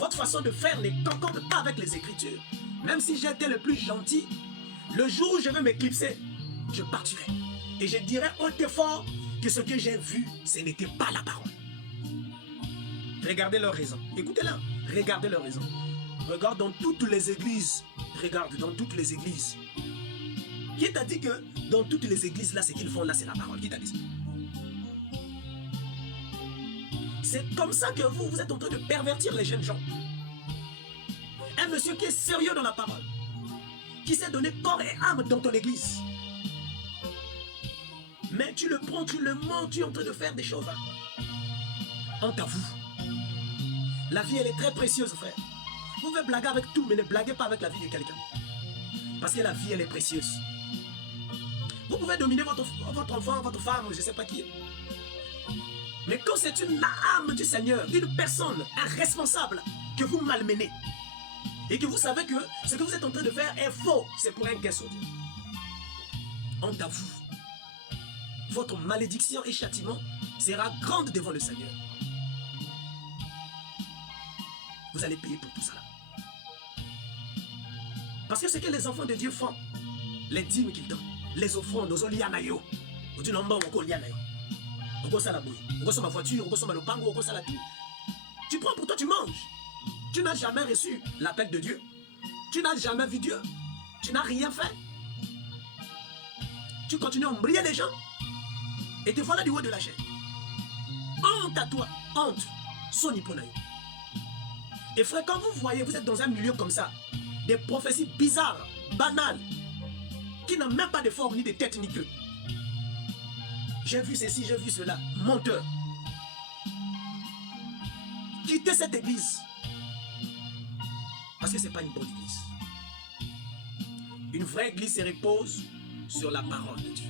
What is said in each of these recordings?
votre façon de faire ne concorde pas avec les Écritures, même si j'étais le plus gentil, le jour où je vais m'éclipser, je partirai. Et je dirai haut et fort que ce que j'ai vu, ce n'était pas la parole. Regardez leur raison. Écoutez-la. Regardez leur raison. Regarde dans toutes les églises. Regarde dans toutes les églises. Qui t'a dit que dans toutes les églises, là, ce qu'ils font là, c'est la parole? Qui t'a dit ça? C'est comme ça que vous êtes en train de pervertir les jeunes gens. Un monsieur qui est sérieux dans la parole, qui s'est donné corps et âme dans ton église. Mais tu le prends, tu le mens, tu es en train de faire des choses. Honte à vous. La vie, elle est très précieuse, frère. Vous pouvez blaguer avec tout, mais ne blaguez pas avec la vie de quelqu'un. Parce que la vie, elle est précieuse. Vous pouvez dominer votre enfant, votre femme, je ne sais pas qui. Mais quand c'est une âme du Seigneur, une personne, un responsable, que vous malmenez, et que vous savez que ce que vous êtes en train de faire est faux, c'est pour un gain sur Dieu. Honte à vous. Votre malédiction et châtiment sera grande devant le Seigneur. Vous allez payer pour tout ça là. Parce que ce que les enfants de Dieu font, les dîmes qu'ils donnent, les offrandes, aux olianayo, aux dinamba, aux olianayo, aux salabouy, aux ma voiture, aux ma lopango, aux salatou. Tu prends pour toi, tu manges. Tu n'as jamais reçu l'appel de Dieu. Tu n'as jamais vu Dieu. Tu n'as rien fait. Tu continues à embrayer les gens. Et te voilà du haut de la chaîne. Honte à toi. Honte. Soni Ponayo. Et frère, quand vous voyez, vous êtes dans un milieu comme ça, des prophéties bizarres, banales, qui n'ont même pas de forme, ni de tête, ni queue. J'ai vu ceci, j'ai vu cela. Menteur. Quittez cette église. Parce que ce n'est pas une bonne église. Une vraie église se repose sur la parole de Dieu.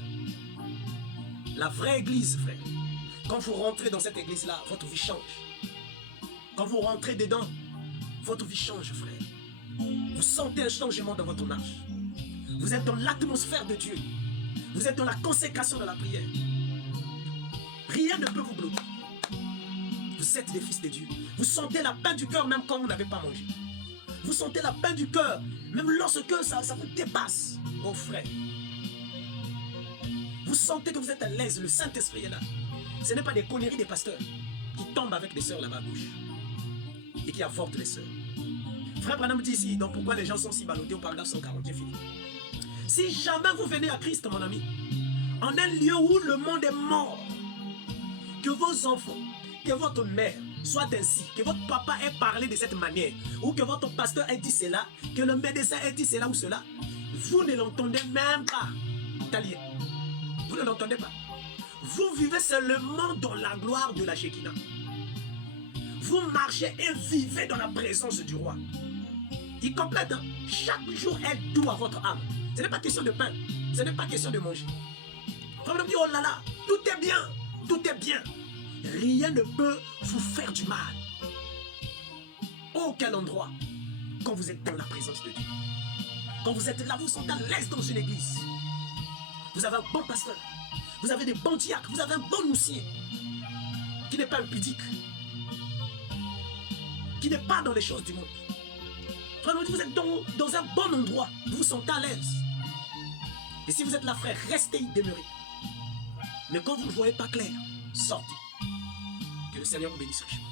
La vraie église, frère. Quand vous rentrez dans cette église-là, votre vie change. Quand vous rentrez dedans, votre vie change, frère. Vous sentez un changement dans votre marche. Vous êtes dans l'atmosphère de Dieu. Vous êtes dans la consécration de la prière. Rien ne peut vous bloquer. Vous êtes des fils de Dieu. Vous sentez la paix du cœur même quand vous n'avez pas mangé. Vous sentez la paix du cœur même lorsque ça vous dépasse, mon frère. Vous sentez que vous êtes à l'aise, le Saint-Esprit est là. Ce n'est pas des conneries des pasteurs qui tombent avec des sœurs là-bas à gauche et qui avortent les sœurs. Frère Branham dit ici, donc pourquoi les gens sont si ballottés au paragraphe 140, j'ai fini. Si jamais vous venez à Christ, mon ami, en un lieu où le monde est mort, que vos enfants, que votre mère soit ainsi, que votre papa ait parlé de cette manière, ou que votre pasteur ait dit cela, que le médecin ait dit cela ou cela, vous ne l'entendez même pas. Talien, vous ne l'entendez pas. Vous vivez seulement dans la gloire de la Shekinah. Vous marchez et vivez dans la présence du roi. Il complète, hein? Chaque jour est doux à votre âme. Ce n'est pas question de pain, ce n'est pas question de manger. Comme on dit, oh là là, tout est bien, tout est bien. Rien ne peut vous faire du mal. Aucun endroit, quand vous êtes dans la présence de Dieu. Quand vous êtes là, vous sentez à l'aise dans une église. Vous avez un bon pasteur, vous avez des bons diacres, vous avez un bon moussier, qui n'est pas impudique, qui n'est pas dans les choses du monde. Frère, vous êtes dans un bon endroit, vous vous sentez à l'aise. Et si vous êtes là, frère, restez y demeurer. Mais quand vous ne voyez pas clair, sortez. Que le Seigneur vous bénisse richement.